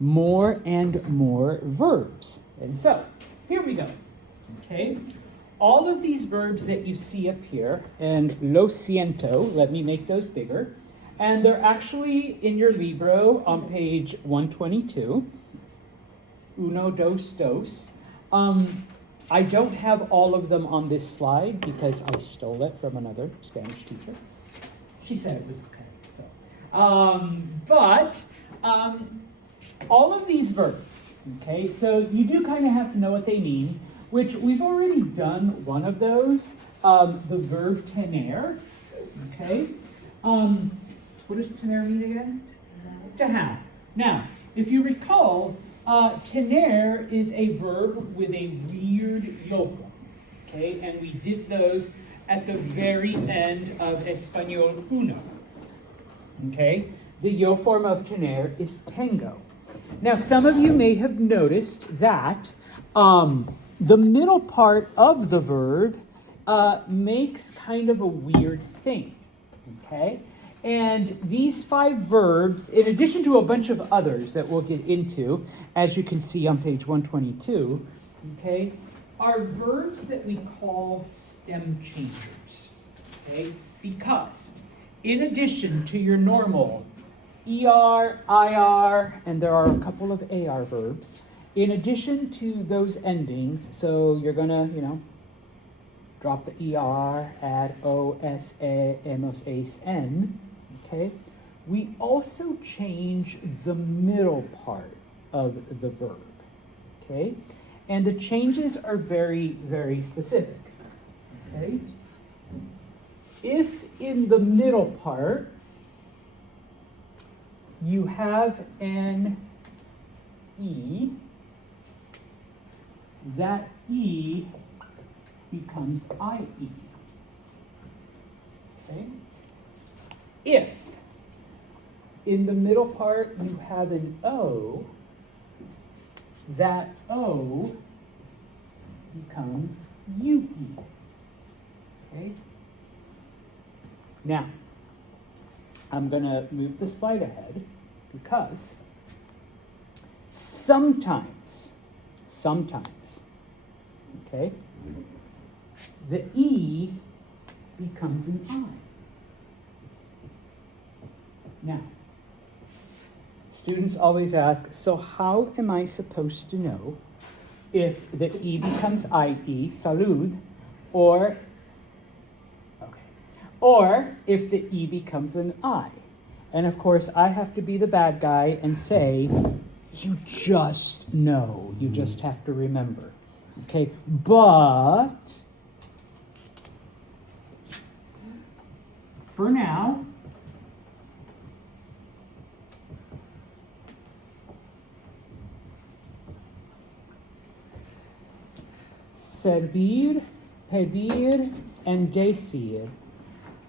more and more verbs. And so, here we go. Okay? All of these verbs that you see up here, and lo siento, let me make those bigger, and they're actually in your Libro on page 122. Uno, dos, dos. I don't have all of them on this slide because I stole it from another Spanish teacher. She said it was okay. All of these verbs, okay, so you do kind of have to know what they mean, which we've already done one of those, the verb tener, okay? What does tener mean again? To have. Now, if you recall, tener is a verb with a weird yo form, okay? And we did those at the very end of Español Uno, okay? The yo form of tener is tengo. Now, some of you may have noticed that the middle part of the verb makes kind of a weird thing, okay? And these 5 verbs, in addition to a bunch of others that we'll get into, as you can see on page 122, okay, are verbs that we call stem changers, okay? Because in addition to your normal ER, IR, and there are a couple of AR verbs, in addition to those endings, so you're gonna, drop the ER, add OS, emos, ace, N, okay? We also change the middle part of the verb, okay? And the changes are very, very specific, okay? If in the middle part you have an E, that E becomes IE, okay? If in the middle part you have an O, that O becomes UE, okay? Now, I'm gonna move the slide ahead because sometimes, okay, the E becomes an I. Now, students always ask, so how am I supposed to know if the E becomes IE, salud, or if the E becomes an I? And of course, I have to be the bad guy and say, you just know, you just have to remember. Okay, but for now, servir, pedir, and decir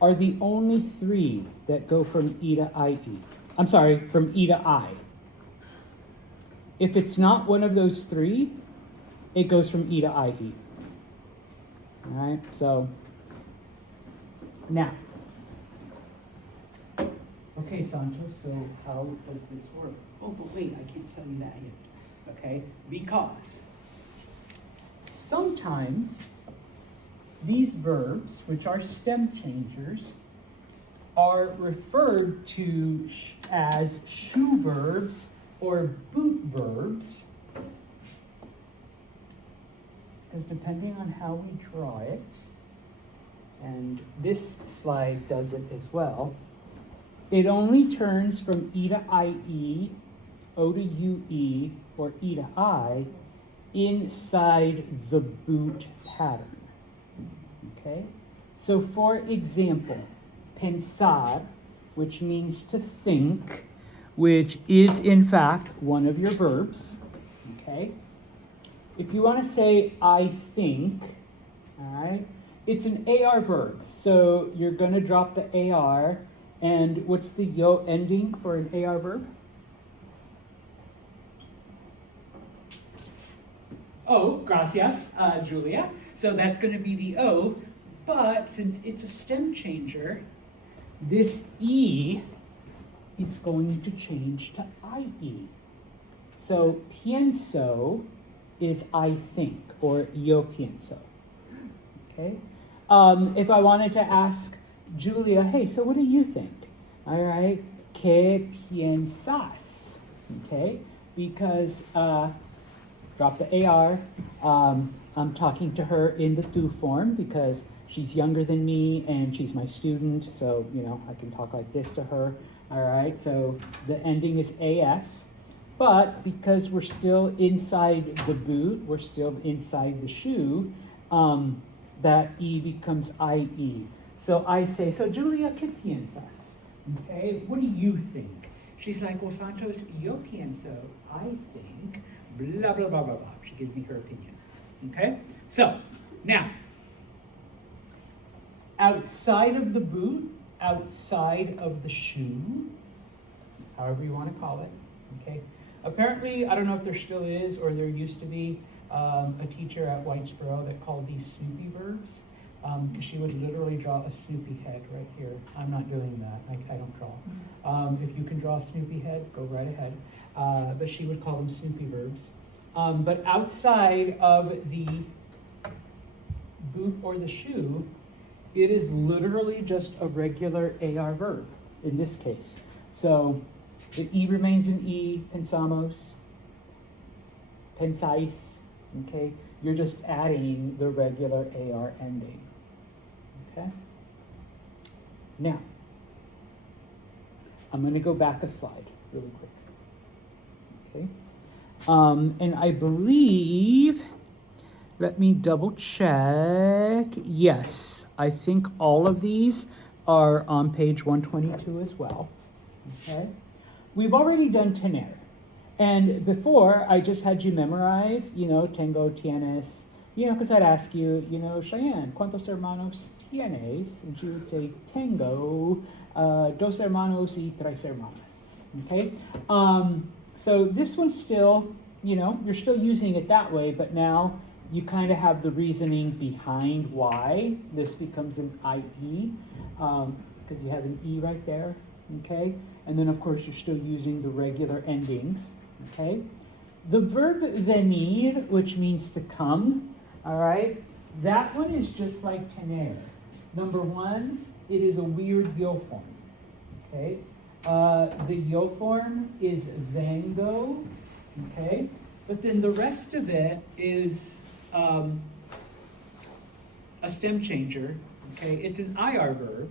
are the only 3 that go from E to IE. I'm sorry, from E to I. If it's not one of those 3, it goes from E to IE. All right, so now. Okay, Santos, so how does this work? Oh, but wait, I can't tell you that yet, okay? Because sometimes these verbs, which are stem changers, are referred to as shoe verbs or boot verbs, because depending on how we draw it, and this slide does it as well, it only turns from E to IE, O to UE, or E to I inside the boot pattern. Okay? So for example, pensar, which means to think, which is in fact one of your verbs, okay? If you want to say I think, all right, it's an AR verb. So you're going to drop the AR, and what's the yo ending for an AR verb? Oh, gracias, Julia. So that's going to be the O, but since it's a stem changer, this E is going to change to IE. So pienso is I think, or yo pienso. Okay? If I wanted to ask Julia, hey, so what do you think? All right, ¿qué piensas? Okay, because drop the AR. I'm talking to her in the tú form because she's younger than me and she's my student, so I can talk like this to her. All right, so the ending is AS, but because we're still inside the boot, we're still inside the shoe, that E becomes IE. So I say, so Julia, ¿qué piensas? Okay, what do you think? She's like, well, Santos, yo pienso, I think, blah, blah, blah, blah, blah. She gives me her opinion. Okay, so now, outside of the boot, outside of the shoe, however you want to call it, okay? Apparently, I don't know if there still is or there used to be a teacher at Whitesboro that called these Snoopy verbs, because she would literally draw a Snoopy head right here. I'm not doing that. I don't draw. If you can draw a Snoopy head, go right ahead. But she would call them Snoopy verbs. But outside of the boot or the shoe, it is literally just a regular AR verb in this case. So the E remains an E, pensamos, pensáis, okay? You're just adding the regular AR ending, okay? Now, I'm going to go back a slide really quick, okay? And I believe, let me double check. Yes, I think all of these are on page 122 as well, okay? We've already done tener. And before, I just had you memorize, tengo, tienes, because I'd ask you, Cheyenne, ¿cuántos hermanos tienes? And she would say, tengo dos hermanos y tres hermanas, okay? So this one's still, you're still using it that way, but now you kind of have the reasoning behind why this becomes an IE, because you have an E right there, okay? And then, of course, you're still using the regular endings, okay? The verb venir, which means to come, all right? That one is just like tener. Number one, it is a weird yo form, okay? The yo form is vengo, okay? But then the rest of it is a stem changer, okay? It's an IR verb.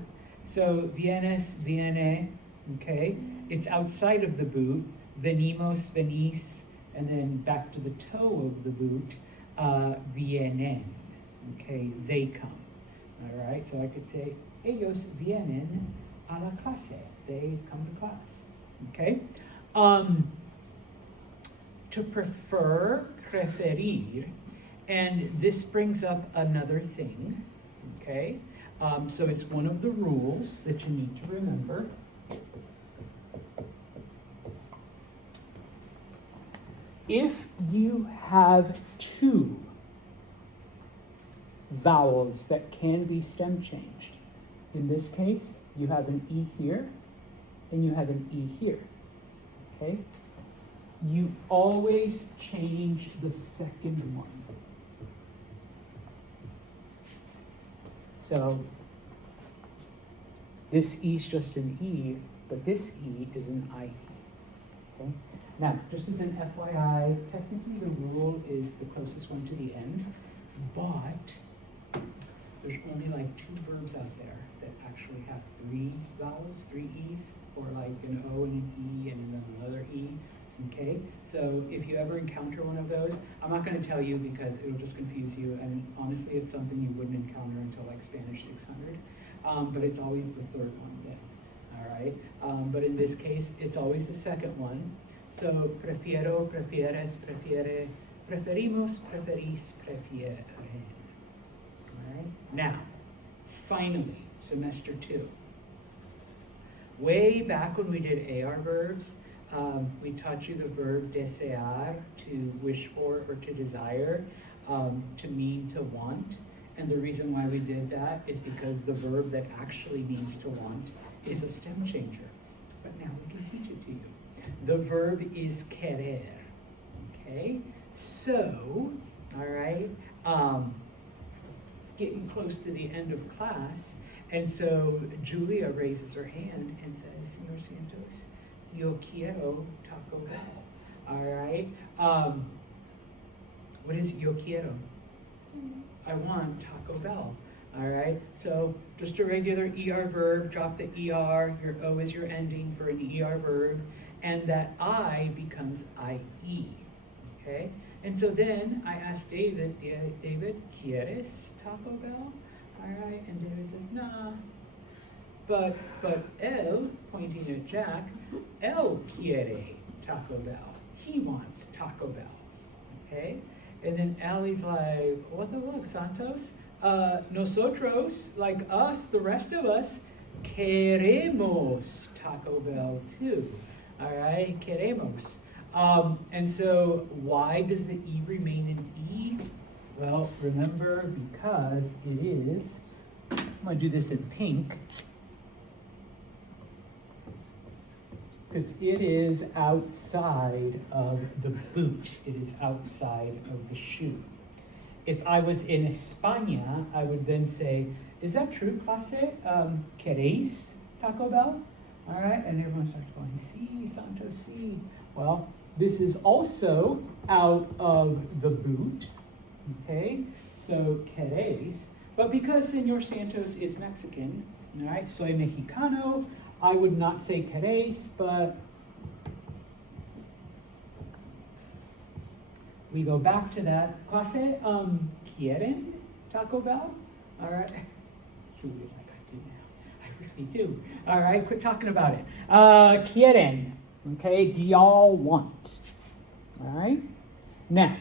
So vienes, viene, okay? It's outside of the boot. Venimos, venís, and then back to the toe of the boot, vienen, okay? They come, all right? So I could say, ellos vienen a la clase. They come to class, okay? To prefer, preferir, and this brings up another thing, okay? So it's one of the rules that you need to remember. If you have two vowels that can be stem changed, in this case, you have an E here and you have an E here, okay? You always change the second one. So this E is just an E, but this E is an IE, okay? Now, just as an FYI, technically the rule is the closest one to the end, but there's only like 2 verbs out there that actually have 3 vowels, 3 E's, or like an O and an E and then another E, okay? So if you ever encounter one of those, I'm not going to tell you because it'll just confuse you, and honestly it's something you wouldn't encounter until like Spanish 600, but it's always the third one then, all right? But in this case, it's always the second one. So prefiero, prefieres, prefiere, preferimos, preferís, prefieren. All right? Now, finally, semester 2. Way back when we did AR verbs, we taught you the verb desear, to wish for or to desire, to mean to want. And the reason why we did that is because the verb that actually means to want is a stem changer. But now we can teach it to you. The verb is querer, Okay, so, all right, it's getting close to the end of class, and so Julia raises her hand and says, Senor Santos, yo quiero Taco Bell. All right, what is yo quiero? I want Taco Bell. All right, so just a regular ER verb, drop the ER, your O is your ending for an ER verb, and that I becomes IE, okay? And so then I asked David, David, ¿quieres Taco Bell? All right, and David says, nah. But él, pointing at Jack, él quiere Taco Bell. He wants Taco Bell, okay? And then Allie's like, what the fuck, Santos? Nosotros, like us, the rest of us, queremos Taco Bell too. All right, queremos. And so why does the E remain an E? Well, remember, because it is, I'm going to do this in pink, because it is outside of the boot. It is outside of the shoe. If I was in España, I would then say, is that true, clase? ¿Queréis Taco Bell? All right, and everyone starts going, sí, Santos, sí. Well, this is also out of the boot, okay? So, queréis. But because Senor Santos is Mexican, all right, soy mexicano, I would not say queréis, but we go back to that. Clase, ¿quieren Taco Bell? All right. Julia's like, I do now. I really do. All right, quit talking about it. ¿Quieren? Okay, do y'all want? All right. Now,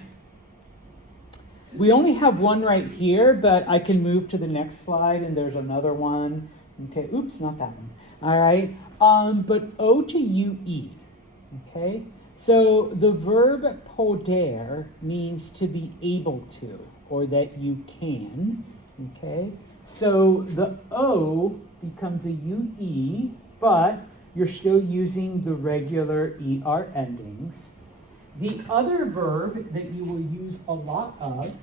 we only have one right here, but I can move to the next slide, and there's another one. Okay, oops, not that one. All right. But O to UE. Okay. So the verb poder means to be able to, or that you can, okay? So the O becomes a UE, but you're still using the regular ER endings. The other verb that you will use a lot of,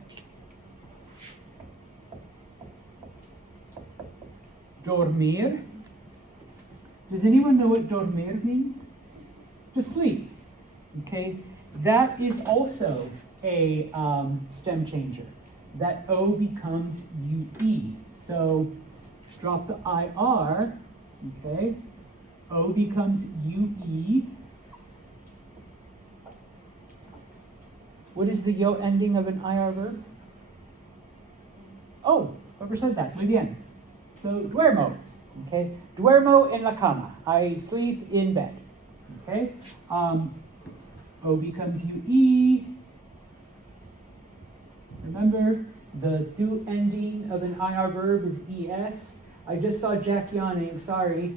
dormir. Does anyone know what dormir means? To sleep. Okay, that is also a stem changer. That O becomes UE. So drop the IR, okay? O becomes UE. What is the yo ending of an IR verb? Oh, whoever said that? Muy bien. So duermo, okay? Duermo en la cama. I sleep in bed, okay? O becomes UE. Remember, the do ending of an IR verb is ES. I just saw Jack yawning, sorry.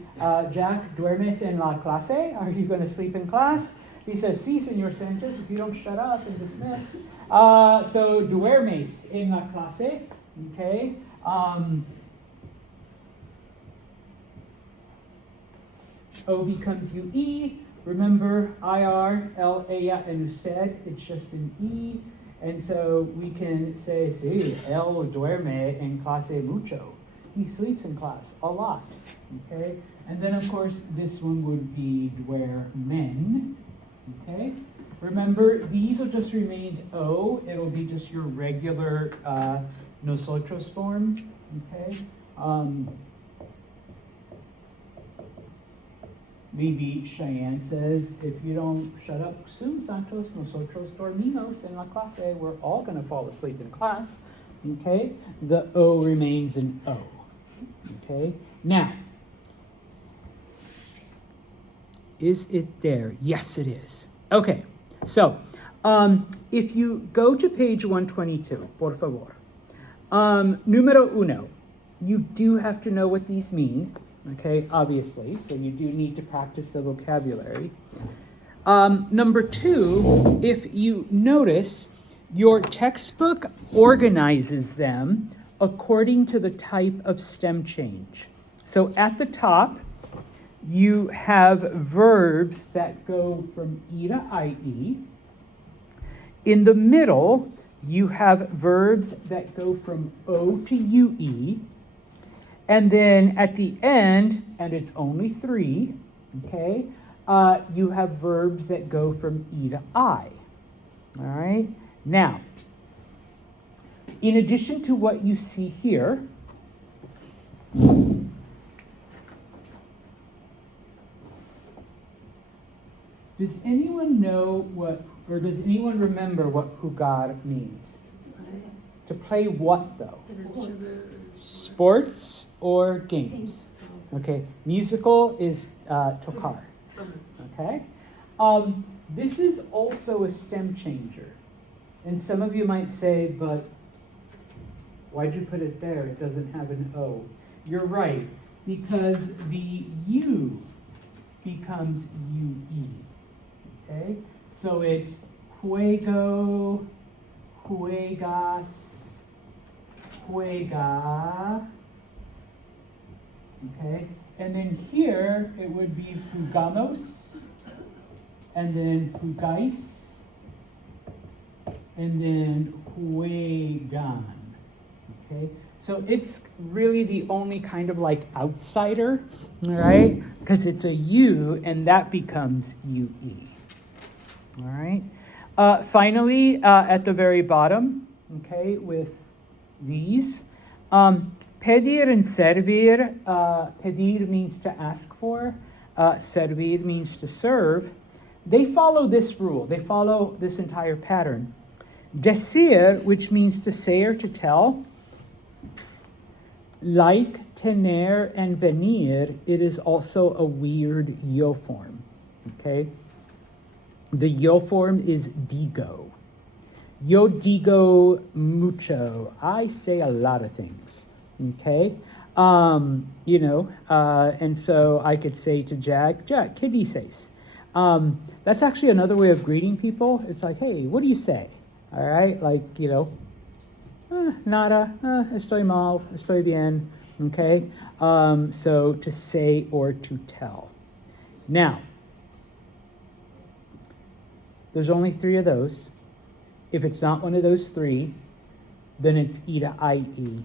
Jack, ¿duermes en la clase? Are you going to sleep in class? He says, sí, Senor Sanchez, if you don't shut up and dismiss. So, duermes en la clase, okay? O becomes UE. Remember, IR, ella, and usted, it's just an E. And so we can say, sí, él duerme en clase mucho. He sleeps in class a lot, okay? And then, of course, this one would be duermen, okay? Remember, these will just remain O. It'll be just your regular nosotros form, okay? Maybe Cheyenne says, if you don't shut up soon, Santos, nosotros dormimos en la clase. We're all going to fall asleep in class. Okay? The O remains an O. Okay? Now, is it there? Yes, it is. Okay. So, if you go to page 122, por favor. Numero uno. You do have to know what these mean. Okay, obviously, so you do need to practice the vocabulary. Number two, if you notice, your textbook organizes them according to the type of stem change. So at the top, you have verbs that go from E to IE. In the middle, you have verbs that go from O to UE. And then at the end, and it's only 3, okay, you have verbs that go from E to I. All right? Now, in addition to what you see here, does anyone know what, or does anyone remember what jugar means? To play what, though? Sports or games? Okay, musical is tocar. Okay? This is also a stem changer. And some of you might say, but why'd you put it there? It doesn't have an O. You're right, because the U becomes UE. Okay? So it's juego, juegas, juega. Okay? And then here it would be jugamos, and then jugáis, and then juegan. Okay? So it's really the only kind of like outsider, right? Because it's a U and that becomes UE. All right? Finally, at the very bottom, okay, with these, pedir and servir, pedir means to ask for, servir means to serve. They follow this rule. They follow this entire pattern. Decir, which means to say or to tell, like tener and venir, it is also a weird yo form. Okay? The yo form is digo. Yo digo mucho. I say a lot of things. Okay? And so I could say to Jack, ¿qué dices? That's actually another way of greeting people. It's like, hey, what do you say? All right? Like, nada, estoy mal, estoy bien. Okay? So to say or to tell. Now, there's only 3 of those. If it's not one of those 3, then it's E to IE.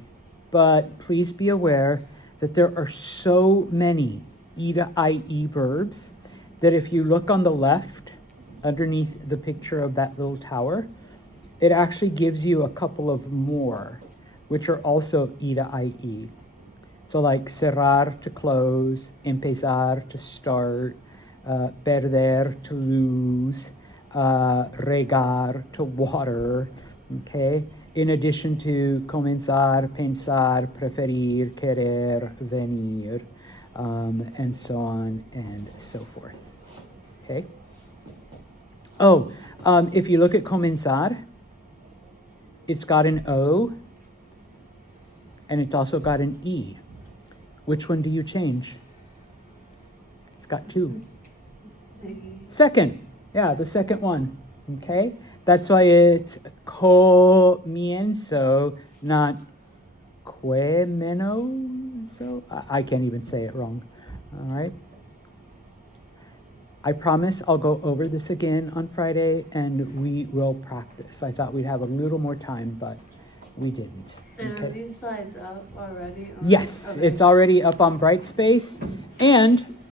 But please be aware that there are so many E to IE verbs that if you look on the left, underneath the picture of that little tower, it actually gives you a couple of more, which are also E to IE. So like cerrar, to close, empezar, to start, perder, to lose, regar, to water, okay? In addition to comenzar, pensar, preferir, querer, venir, and so on and so forth, okay? Oh, if you look at comenzar, it's got an O, and it's also got an E. Which one do you change? It's got 2. Second. Yeah, the second one, okay? That's why it's comienzo, not quemenoso. I can't even say it wrong, all right? I promise I'll go over this again on Friday and we will practice. I thought we'd have a little more time, but we didn't. And okay? are these slides up already? Yes, okay. It's already up on Brightspace. And